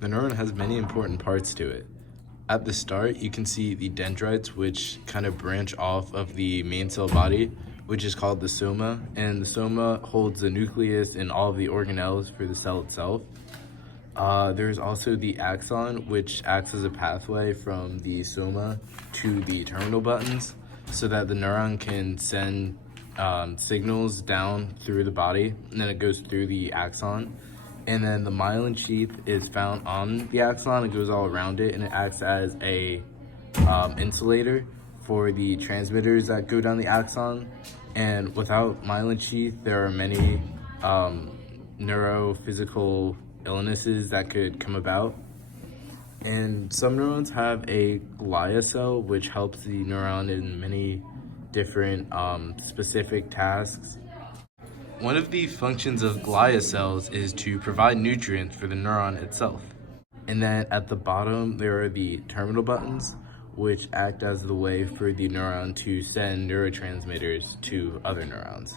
The neuron has many important parts to it. At the start, you can see the dendrites, which kind of branch off of the main cell body, which is called the soma, and the soma holds the nucleus and all of the organelles for the cell itself. There's also the axon, which acts as a pathway from the soma to the terminal buttons so that the neuron can send signals down through the body, and then it goes through the axon. And then the myelin sheath is found on the axon. It goes all around it, and it acts as a insulator for the transmitters that go down the axon. And without myelin sheath, there are many neurophysical illnesses that could come about. And some neurons have a glia cell, which helps the neuron in many different specific tasks. One of the functions of glia cells is to provide nutrients for the neuron itself. And then at the bottom, there are the terminal buttons, which act as the way for the neuron to send neurotransmitters to other neurons.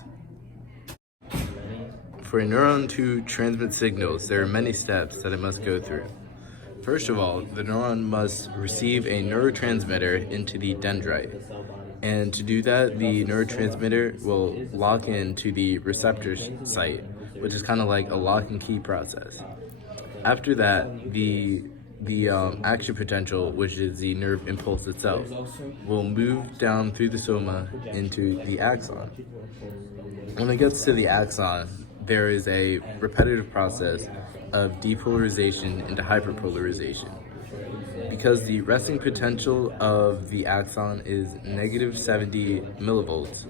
For a neuron to transmit signals, there are many steps that it must go through. First of all, the neuron must receive a neurotransmitter into the dendrite. And to do that, the neurotransmitter will lock into the receptor site, which is kind of like a lock and key process. After that, the action potential, which is the nerve impulse itself, will move down through the soma into the axon. When it gets to the axon, there is a repetitive process of depolarization into hyperpolarization. Because the resting potential of the axon is negative 70 millivolts,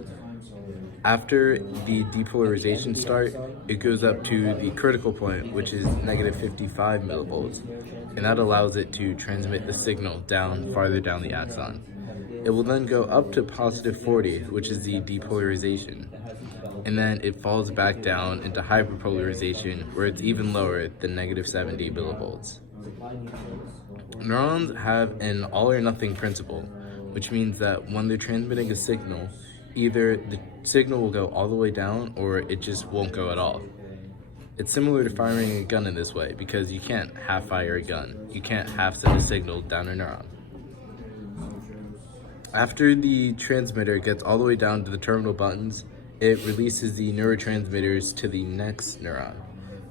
after the depolarization start, it goes up to the critical point, which is negative 55 millivolts, and that allows it to transmit the signal down farther down the axon. It will then go up to positive 40, which is the depolarization, and then it falls back down into hyperpolarization, where it's even lower than negative 70 millivolts. Neurons have an all or nothing principle, which means that when they're transmitting a signal, either the signal will go all the way down or it just won't go at all. It's similar to firing a gun in this way, because you can't half fire a gun. You can't half send a signal down a neuron. After the transmitter gets all the way down to the terminal buttons, it releases the neurotransmitters to the next neuron.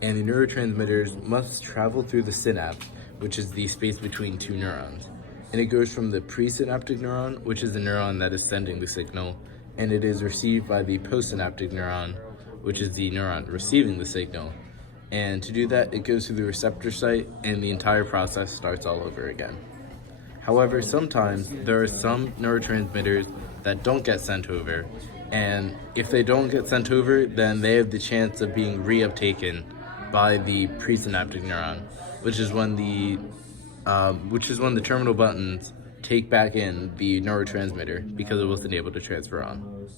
And the neurotransmitters must travel through the synapse, which is the space between two neurons. And it goes from the presynaptic neuron, which is the neuron that is sending the signal, and it is received by the postsynaptic neuron, which is the neuron receiving the signal. And to do that, it goes through the receptor site, and the entire process starts all over again. However, sometimes there are some neurotransmitters that don't get sent over, and if they don't get sent over, then they have the chance of being reuptaken by the presynaptic neuron, which is when the terminal buttons take back in the neurotransmitter because it wasn't able to transfer on.